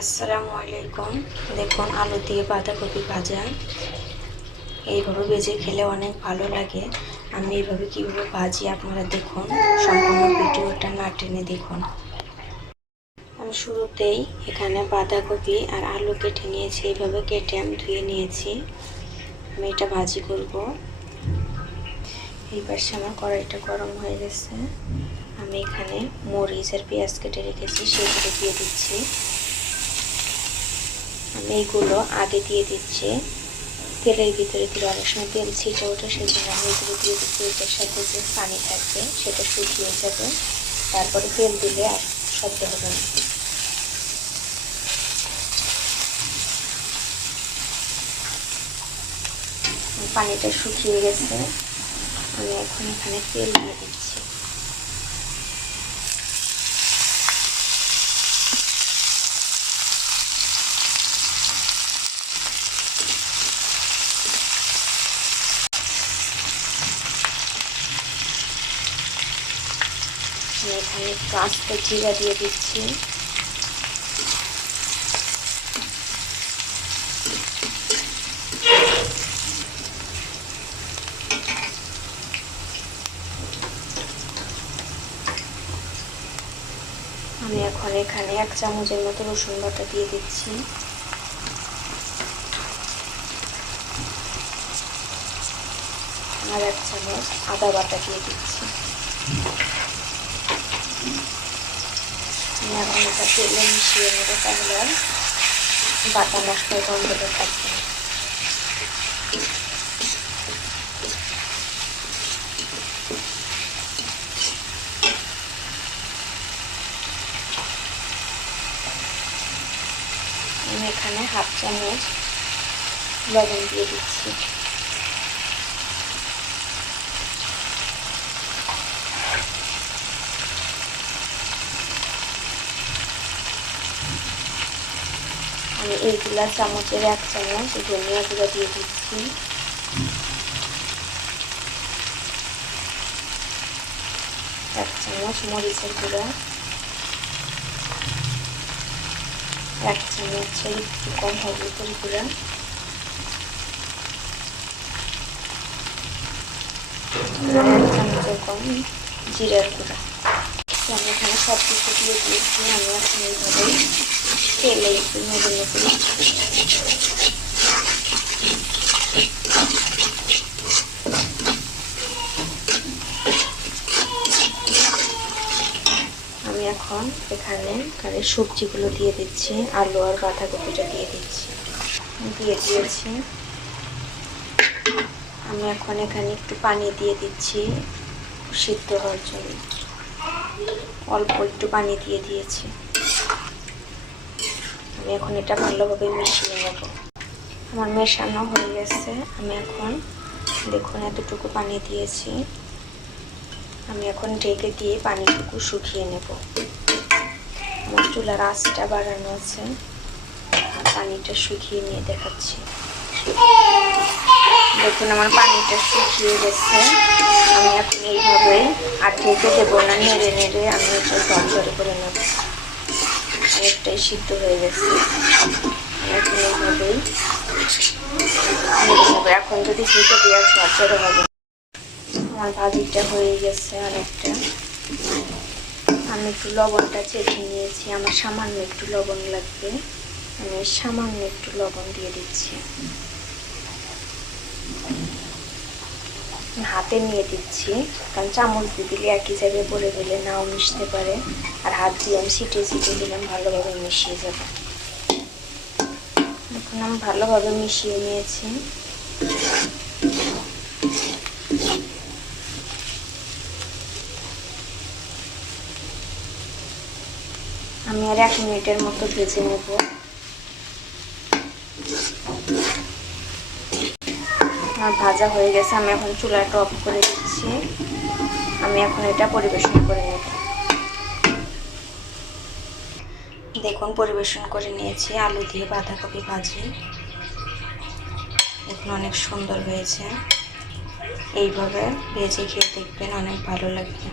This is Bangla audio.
আসসালামু আলাইকুম। দেখুন আলু দিয়ে বাঁধাকপি ভাজা এইভাবে ভেজে খেলে অনেক ভালো লাগে। আমি এইভাবে কীভাবে ভাজি আপনারা দেখুন, সম্পূর্ণ ভিডিওটা না টেনে দেখুন। আমি শুরুতেই এখানে বাঁধাকপি আর আলু কেটে নিয়েছি, এইভাবে কেটে আমি ধুয়ে নিয়েছি। আমি এটা ভাজি করব। এই পাশে আমার কড়াইটা গরম হয়ে গেছে। আমি এখানে মরিচ আর পেঁয়াজ কেটে রেখেছি, সেগুলো দিয়ে দিচ্ছি। আমি এইগুলো আগে দিয়ে দিচ্ছি, তেলের ভিতরে দিলে অনেক সময় তেল ছিটে ওঠে, সেই জন্য আমি এগুলো দিয়ে দিচ্ছি। এটার সাথে যে পানি থাকবে সেটা শুকিয়ে যাবে, তারপরে তেল দিলে আর শব্দ হবে না। পানিটা শুকিয়ে গেছে, আমি এখন এখানে তেল দিয়ে দিচ্ছি। আমি এখানে একটু আস্ত জিরা দিয়ে দিচ্ছি। আমি এখন এখানে 1 চামচের মতো রসুন বাটা দিয়ে দিচ্ছি। আর 1 চামচ আদা বাটা দিয়ে দিচ্ছি। আমি এখন এটা তেলে মিশিয়ে নেবো, তাহলে আর বাটা মশলার গন্ধটা থাকবে না। আমি এখানে 1/2 চামচ লবণ দিয়ে দিচ্ছি। আমি এইগুলা চামচের 1 চামচ ধনিয়া গুঁড়া দিয়ে দিচ্ছি। 1 চামচ মরিচের গুঁড়া, 1 চামচের একটু কম হলুদের গুঁড়া, 1 চামচের কম জিরার গুঁড়া। আমি এখানে সব কিছু দিয়ে দিয়েছি। আমি এখন এইভাবে তেলে একটু নেড়ে নেব। আমি এখন এখানে সবজিগুলো দিয়ে দিচ্ছি। আলু আর বাঁধাকপিটা দিয়ে দিচ্ছি, দিয়ে দিয়েছি। আমি এখন এখানে একটু পানি দিয়ে দিচ্ছি সিদ্ধ হওয়ার জন্য। অল্প একটু পানি দিয়ে দিয়েছি। আমি এখন এটা ভালোভাবে মিশিয়ে নেব। আমার মেশানো হয়ে গেছে। আমি এখন দেখুন এতটুকু পানি দিয়েছি। আমি এখন ঢেকে দিয়ে পানিটুকু শুকিয়ে নেব। আমার চুলার আঁচটা বাড়ানো আছে, পানিটা শুকিয়ে নিয়ে দেখাচ্ছি। দেখুন আমার পানিটা শুকিয়ে গেছে। আমি এখন এইভাবে আর ঢেকে দেবো না, নেড়ে নেড়ে আমি এটা ঝরঝরে করে নেব। অনেকটাই সিদ্ধ হয়ে গেছে। এখন এইভাবেই নেড়ে নেব। এখন যদি ঢেকে দেওয়ার ঝরঝরে হবে। আমার ভাজিটা হয়ে গেছে অনেকটা। আমি একটু লবণটা চেখে নিয়েছি, আমার সামান্য একটু লবণ লাগবে। আমি সামান্য একটু লবণ দিয়ে দিচ্ছি। হাতে নিয়ে দিচ্ছি, কারণ চামচ দিয়ে দিলে একই জায়গায় পড়ে গেলে নাও মিশতে পারে। আর হাত দিয়ে আমি ছিটিয়ে দিলাম, ভালোভাবে মিশিয়ে যাবে। এখন আমি ভালোভাবে মিশিয়ে নিয়েছি। আমি আর 1 মিনিটের মতো ভেজে নেব। আমার ভাজা হয়ে গেছে। আমি এখন চুলাটা অফ করে দিচ্ছি। আমি এখন এটা পরিবেশন করে নেব। দেখুন পরিবেশন করে নিয়েছি আলু দিয়ে বাঁধাকপি ভাজি। এখন অনেক সুন্দর হয়েছে। এইভাবে ভেজে খেয়ে দেখবেন, অনেক ভালো লাগবে।